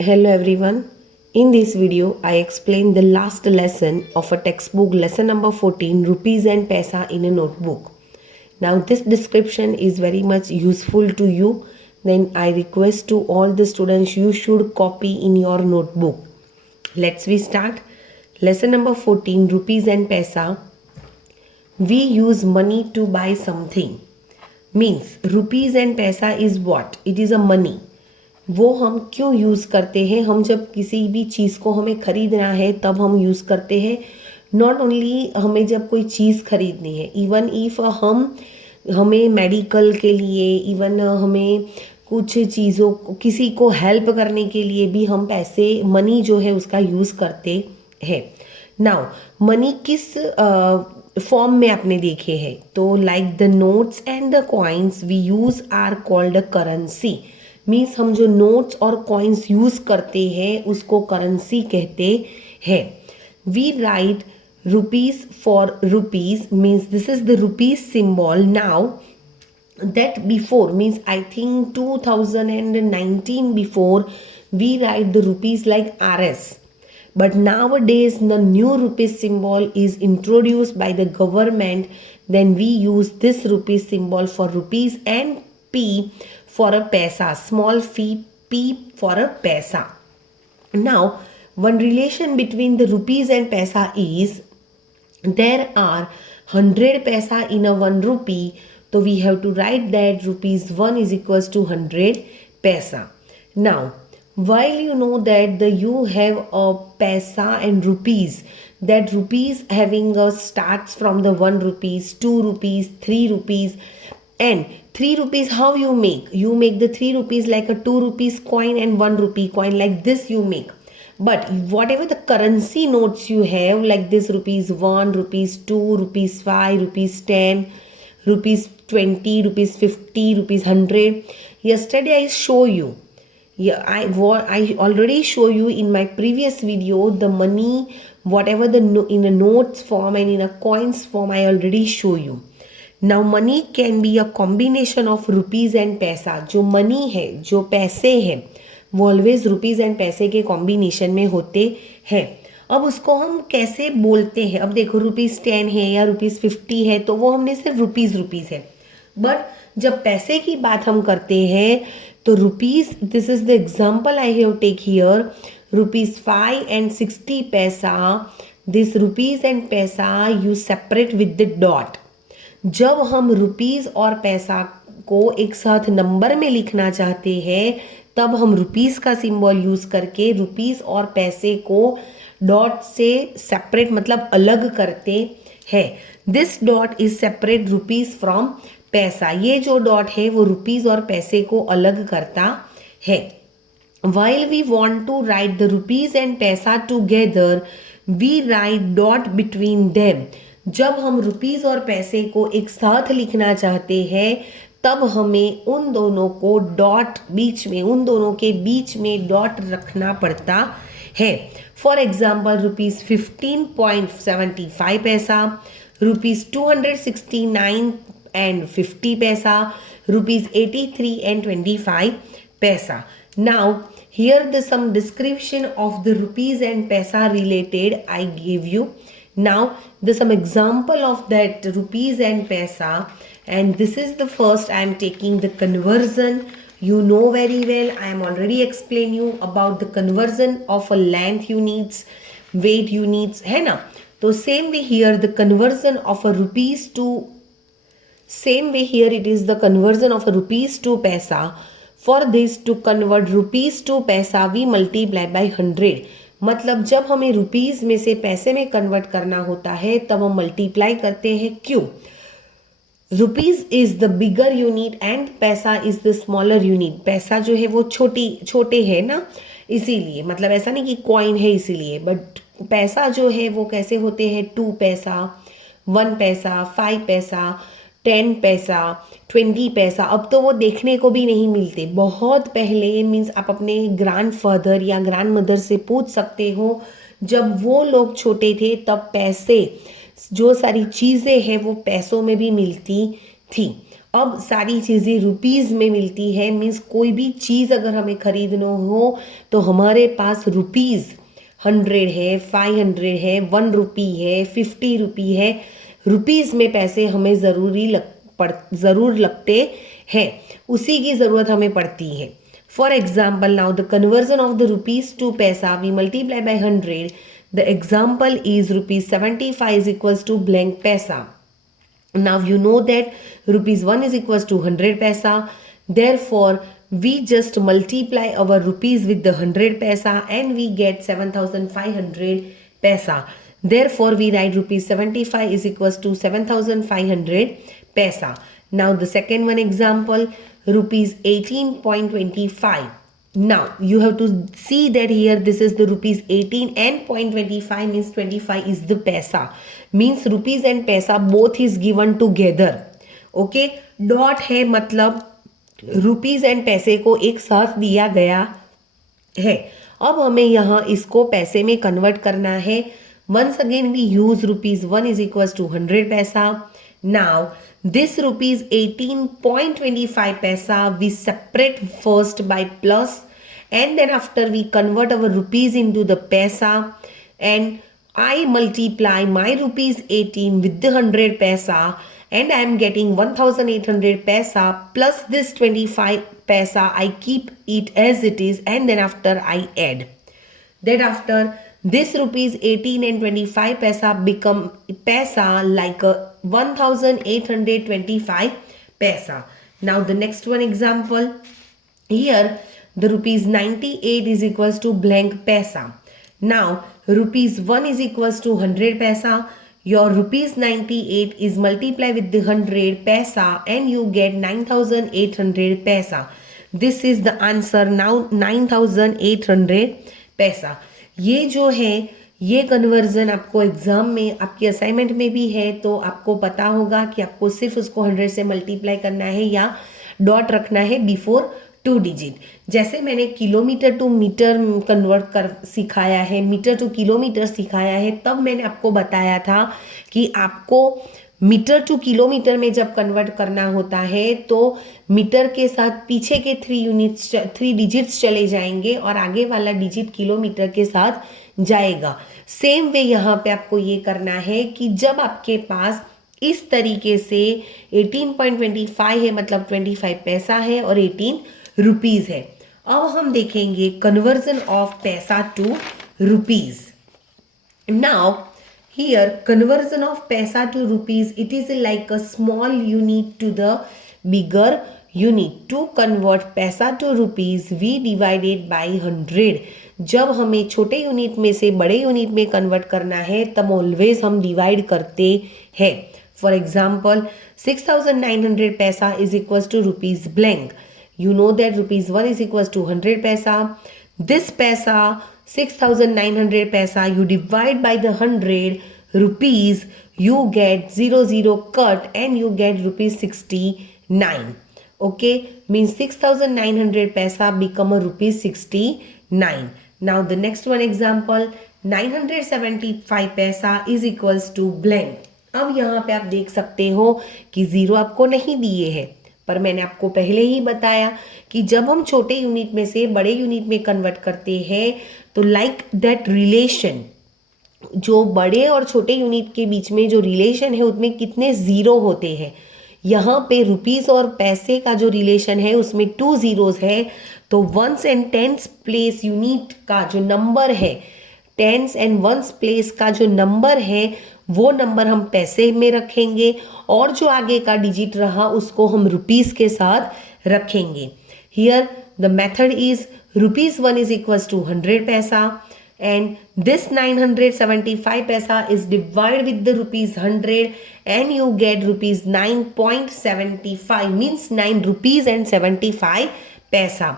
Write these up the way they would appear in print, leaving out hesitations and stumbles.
Hello everyone. In this video, I explain the last lesson of a textbook, lesson number 14, Rupees and Paisa in a Notebook. Now, this description is very much useful to you. Then I request to all the students you should copy in your notebook. Let's we start. Lesson number 14, Rupees and Paisa. We use money to buy something. Means rupees and paisa is what? It is a money. वो हम क्यों use करते हैं? हम जब किसी भी चीज़ को हमें ख़रीदना है तब हम यूज़ करते हैं. नॉट ओनली हमें जब कोई चीज़ खरीदनी है, इवन इफ़ हमें मेडिकल के लिए, इवन हमें कुछ चीज़ों किसी को हेल्प करने के लिए भी हम पैसे मनी जो है उसका यूज़ करते हैं. नाउ मनी किस फॉर्म में आपने देखे हैं? तो like the notes and the coins we use are called currency. Means हम जो नोट्स और कॉइन्स यूज़ करते हैं उसको करेंसी कहते हैं. We write rupees for rupees means this is the rupees symbol. Now that before means I think 2019 before we write the rupees like RS, but nowadays the new rupees symbol is introduced by the government. Then we use this rupees symbol for rupees and P for a paisa, small fee P for a paisa. Now one relation between the rupees and paisa is there are 100 paisa in a 1 rupee. So we have to write that rupees 1 is equals to 100 paisa. Now, while you know that you have a paisa and rupees, that rupees having a starts from the 1 rupees, 2 rupees, 3 rupees, and 3 rupees how you make? You make the 3 rupees like a 2 rupees coin and 1 rupee coin, like this you make. But whatever the currency notes you have, like this rupees 1, rupees 2, rupees 5, rupees 10, rupees 20, rupees 50, rupees 100. Yesterday I show you. Yeah, I already show you in my previous video the money, whatever in a notes form and in a coins form I already show you. Now money can be a combination of rupees and paisa. जो money है, जो पैसे हैं, वो always rupees and पैसे के combination में होते हैं. अब उसको हम कैसे बोलते हैं? अब देखो रुपीज़ 10 है या रुपीज़ 50 है तो वो हमने सिर्फ रुपीज़ है. बट जब पैसे की बात हम करते हैं तो rupees, this is the example I have take here, rupees 5 and 60 paisa. This rupees and paisa you separate with the dot. जब हम रुपीज़ और पैसा को एक साथ नंबर में लिखना चाहते हैं तब हम रुपीज़ का सिंबल यूज़ करके रुपीज़ और पैसे को डॉट से सेपरेट मतलब अलग करते हैं. This dot is separate rupees from पैसा. ये जो डॉट है वो रुपीज़ और पैसे को अलग करता है. While we want to write the rupees and paisa together we write dot between them. जब हम रुपीज़ और पैसे को एक साथ लिखना चाहते हैं तब हमें उन दोनों को डॉट बीच में, उन दोनों के बीच में डॉट रखना पड़ता है. फॉर एग्जाम्पल रुपीज़ 15.75 पैसा, rupees 269 and 50 paisa, rupees 83 and 25 paisa. Now here the some description of the rupees and paisa related I gave you. Now the some example of that rupees and paisa, and this is the first I am taking the conversion. You know very well, I am already explain you about the conversion of a length units, weight units, है ना. तो same way here the conversion of a rupees to, same way here it is the conversion of a rupees to paisa. For this to convert rupees to paisa we multiply by 100. मतलब जब हमें rupees में से पैसे में convert करना होता है तब हम मल्टीप्लाई करते हैं. क्यों? Rupees is the bigger unit and पैसा इज़ द स्मॉलर यूनिट. पैसा जो है वो छोटे है ना, इसीलिए. मतलब ऐसा नहीं कि कॉइन है इसीलिए, बट पैसा जो है वो कैसे होते हैं? 2 पैसा, 1 पैसा, 5 पैसा, 10 पैसा, 20 पैसा. अब तो वो देखने को भी नहीं मिलते. बहुत पहले मीन्स आप अपने ग्रैंड फादर या ग्रैंड मदर से पूछ सकते हो, जब वो लोग छोटे थे तब पैसे, जो सारी चीज़ें हैं वो पैसों में भी मिलती थी. अब सारी चीज़ें रुपीज़ में मिलती है, मीन्स कोई भी चीज़ अगर हमें खरीदना हो तो हमारे पास रुपीज़ 100 है, 500 है, 1 रुपी है, 50 रुपी है, रुपीज़ में पैसे हमें ज़रूर लगते हैं, उसी की ज़रूरत हमें पड़ती है. For example, now the conversion of the rupees to paisa we multiply by 100. The example is rupees 75 is equals to blank paisa. Now you know that rupees 1 is equals to 100 paisa. Therefore, we just multiply our rupees with the 100 paisa and we get 7500 paisa. Therefore, we write rupees 75 is equals to 7500 paisa. Now the second one example, rupees 18.25. Now you have to see that here this is the rupees 18 and 0.25 means 25 is the paisa, means rupees and paisa both is given together. Okay, dot है मतलब rupees and पैसे को एक साथ दिया गया है. अब हमें यहाँ इसको पैसे में कन्वर्ट करना है. Once again we use rupees 1 is equal to 100 paisa. Now this rupees 18.25 paisa we separate first by plus, and then after we convert our rupees into the paisa, and I multiply my rupees 18 with the 100 paisa, and I am getting 1800 paisa plus this 25 paisa. I keep it as it is, and then after I add that. After this rupees 18 and 25 paisa become paisa like a 1825 paisa. Now the next one example, here the rupees 98 is equals to blank paisa. Now rupees 1 is equals to 100 paisa. Your rupees 98 is multiplied with the 100 paisa and you get 9800 paisa. This is the answer. Now 9800 पैसा. ये जो है ये conversion आपको exam में आपकी assignment में भी है, तो आपको पता होगा कि आपको सिर्फ उसको 100 से मल्टीप्लाई करना है या डॉट रखना है बिफोर 2 डिजिट. जैसे मैंने किलोमीटर टू मीटर कन्वर्ट कर सिखाया है, मीटर टू किलोमीटर सिखाया है, तब मैंने आपको बताया था कि आपको मीटर टू किलोमीटर में जब कन्वर्ट करना होता है तो मीटर के साथ पीछे के 3 डिजिट्स चले जाएंगे और आगे वाला डिजिट किलोमीटर के साथ जाएगा. सेम वे यहाँ पे आपको ये करना है कि जब आपके पास इस तरीके से 18.25 है मतलब 25 पैसा है और 18 रुपीज़ है. अब हम देखेंगे conversion of paisa to rupees. Now here conversion of paisa to rupees, it is like a small unit to the bigger unit. To convert paisa to rupees we divided by 100. जब हमें छोटे यूनिट में से बड़े यूनिट में convert करना है तब ऑलवेज हम डिवाइड करते हैं. For example 6900 paisa is equal to rupees blank. You know that rupees 1 is equals to 100 paisa. This paisa 6900 paisa you divide by the 100 rupees, you get 00 cut and you get rupees 69. Okay, means 6900 paisa become a rupees 69. Now the next one example, 975 paisa is equals to blank. अब यहाँ पे आप देख सकते हो कि zero आपको नहीं दिए हैं, पर मैंने आपको पहले ही बताया कि जब हम छोटे यूनिट में से बड़े यूनिट में कन्वर्ट करते हैं तो लाइक दैट रिलेशन, जो बड़े और छोटे यूनिट के बीच में जो रिलेशन है उसमें कितने ज़ीरो होते हैं. यहाँ पे रुपीज़ और पैसे का जो रिलेशन है उसमें 2 ज़ीरोज़ है. तो ones and tens place unit का जो नंबर है, टेंस एंड वंस प्लेस का जो नंबर है वो नंबर हम पैसे में रखेंगे और जो आगे का डिजिट रहा उसको हम रुपीज़ के साथ रखेंगे. Here the method is rupees 1 is equals to 100 paisa and this 975 paisa is divided with the rupees 100 and you get rupees 9.75 means 9 rupees and 75 पैसा.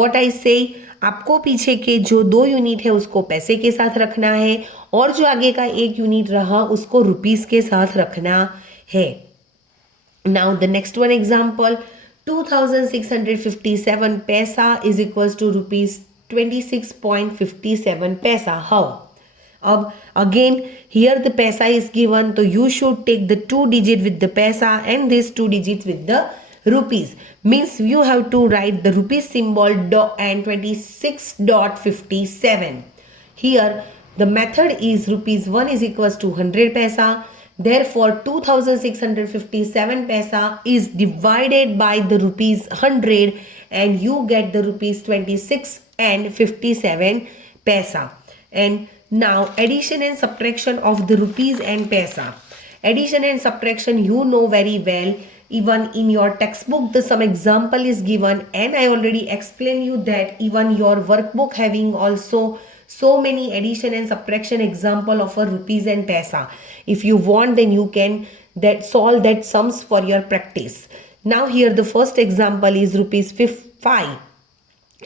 What I say, आपको पीछे के जो 2 यूनिट है उसको पैसे के साथ रखना है और जो आगे का 1 यूनिट रहा उसको रुपीस के साथ रखना है. Now the next one example, 2657 paisa is equals to rupees 26.57 paisa. How? अब again here the paisa is given, so you should take the 2 digit with the paisa and this 2 digits with the rupees. Means you have to write the rupees symbol and 26.57. Here the method is rupees 1 is equals to 100 paisa. Therefore 2657 paisa is divided by the rupees 100 and you get the rupees 26 and 57 paisa. And now addition and subtraction of the rupees and paisa. Addition and subtraction you know very well. Even in your textbook some example is given, and I already explained you that even your workbook having also so many addition and subtraction example of a rupees and paisa. If you want, then you can solve that sums for your practice. Now here the first example is rupees 5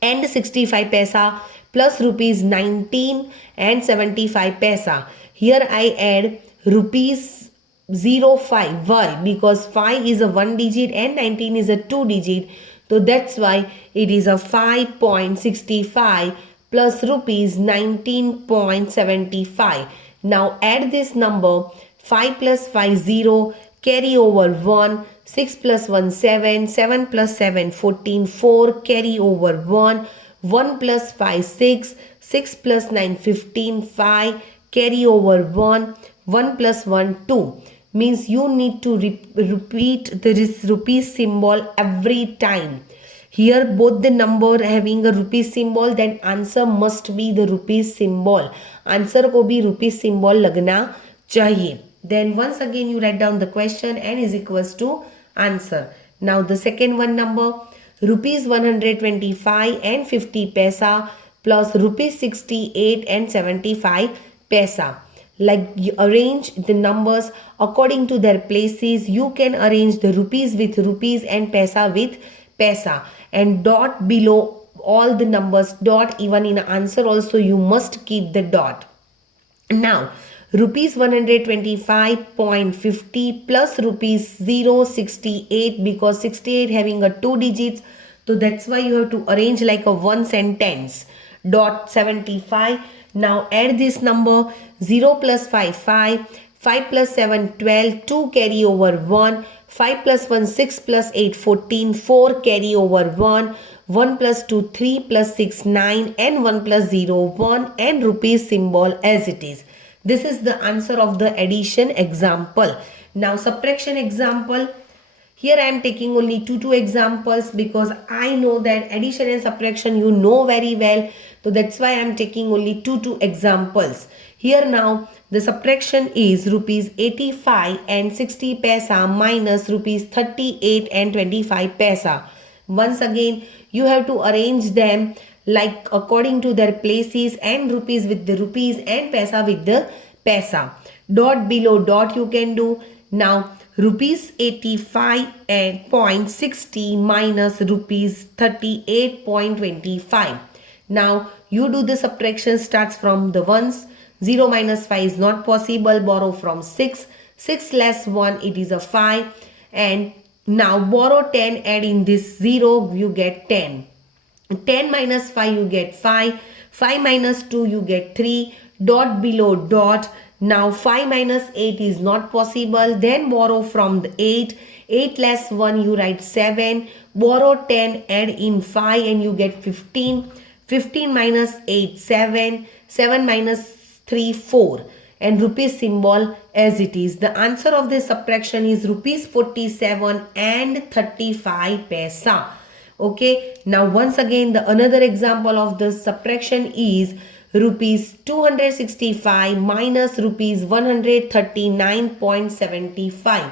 and 65 paisa plus rupees 19 and 75 paisa. Here I add rupees 05. Why? Because 5 is a 1 digit and 19 is a 2 digit. So that's why it is a 5.65 plus rupees 19.75. Now add this number. 5 plus 5 0, carry over 1, 6 plus 1 7, 7 plus 7 14, 4, carry over 1, 1 plus 5 6, 6 plus 9 15, 5, carry over 1, 1 plus 1 2. Means you need to repeat this rupees symbol every time. Here both the number having a rupees symbol, then answer must be the rupees symbol. Answer को भी rupees symbol लगना चाहिए. Then once again you write down the question and is equals to answer. Now the second one number, rupees 125 and 50 paisa plus rupees 68 and 75 paisa. Like you arrange the numbers according to their places. You can arrange the rupees with rupees and paisa with paisa, and dot below all the numbers, dot even in answer also you must keep the dot. Now rupees 125.50 plus rupees 068, because 68 having a 2 digits, so that's why you have to arrange like a ones and tens. Dot 75. Now add this number. 0 plus 5 5, 5 plus 7 12, 2 carry over 1, 5 plus 1 6 plus 8 14, 4 carry over 1, 1 plus 2 3 plus 6 9, and 1 plus 0 1, and rupees symbol as it is. This is the answer of the addition example. Now subtraction example. Here I am taking only two examples because I know that addition and subtraction you know very well. So that's why I am taking only two examples. Here now the subtraction is rupees 85 and 60 paisa minus rupees 38 and 25 paisa. Once again you have to arrange them like according to their places, and rupees with the rupees and paisa with the paisa. Dot below dot you can do. Now rupees 85.60 minus rupees 38.25. Now you do the subtraction starts from the ones. 0 minus 5 is not possible. Borrow from 6. 6 less 1 it is a 5. And now borrow 10, add in this 0 you get 10. 10 minus 5 you get 5. 5 minus 2 you get 3. Dot below dot. Now 5 minus 8 is not possible. Then borrow from the 8. 8 less 1 you write 7. Borrow 10, add in 5 and you get 15. 15 minus 8 7. 7 minus 3 4. And rupees symbol as it is. The answer of this subtraction is rupees 47 and 35 paisa. Okay. Now once again the another example of the subtraction is rupees 265 minus rupees 139.75.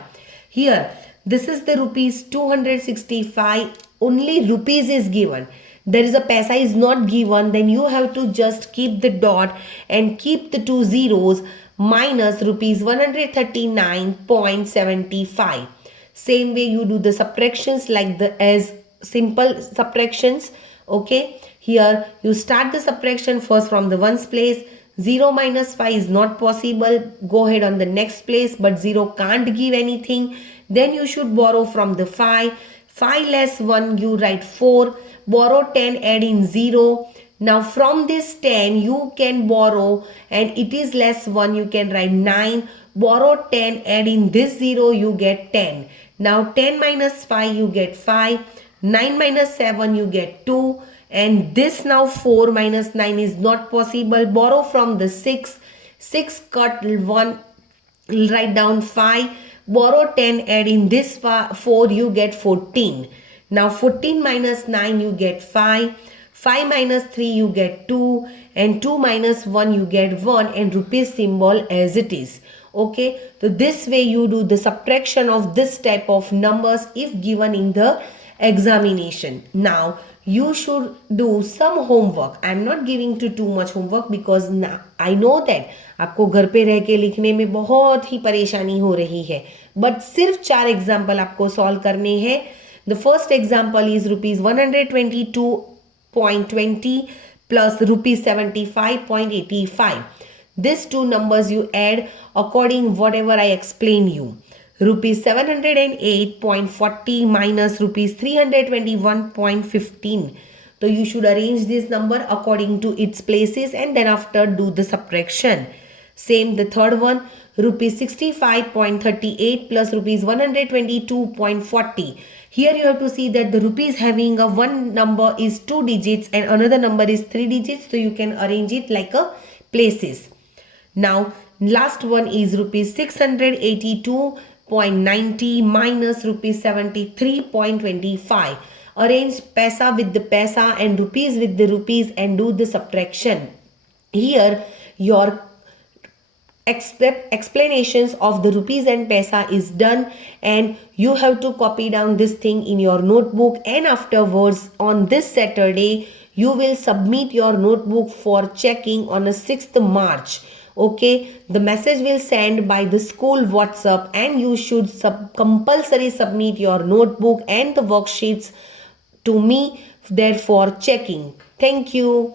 Here this is the rupees 265, only rupees is given. There is a paisa is not given, then you have to just keep the dot and keep the 2 zeros minus rupees 139.75. Same way you do the subtractions like the as simple subtractions. Okay, here you start the subtraction first from the ones place. 0 minus 5 is not possible. Go ahead on the next place, but 0 can't give anything. Then you should borrow from the 5. 5 less 1 you write 4. Borrow 10, add in 0. Now from this 10 you can borrow, and it is less 1 you can write 9. Borrow 10, add in this 0 you get 10. Now 10 minus 5 you get 5, 9 minus 7 you get 2, and this now 4 minus 9 is not possible. Borrow from the 6, 6 cut 1, write down 5, borrow 10, add in this 4, you get 14. Now 14 minus 9 you get 5, 5 minus 3 you get 2, and 2 minus 1 you get 1, and rupees symbol as it is. Okay, so this way you do the subtraction of this type of numbers if given in the examination. Now you should do some homework. I am not giving to too much homework because I know that आपको घर पे रह के लिखने में बहुत ही परेशानी हो रही है, बट सिर्फ 4 एग्जाम्पल आपको सॉल्व करने हैं. The first example is rupees 122.20 plus rupees 75.85. These two numbers you add according whatever I explain you. Rupees 708.40 minus rupees 321.15. So you should arrange this number according to its places and then after do the subtraction. Same the third one, rupees 65.38 plus rupees 122.40. Here you have to see that the rupees having a one number is 2 digits and another number is 3 digits. So you can arrange it like a places. Now last one is rupees 682.90 minus rupees 73.25. Arrange paisa with the paisa and rupees with the rupees and do the subtraction. Here your explanations of the rupees and paisa is done, and you have to copy down this thing in your notebook, and afterwards on this Saturday you will submit your notebook for checking on the 6th March. Okay, the message will send by the school WhatsApp and you should compulsory submit your notebook and the worksheets to me there for checking. Thank you.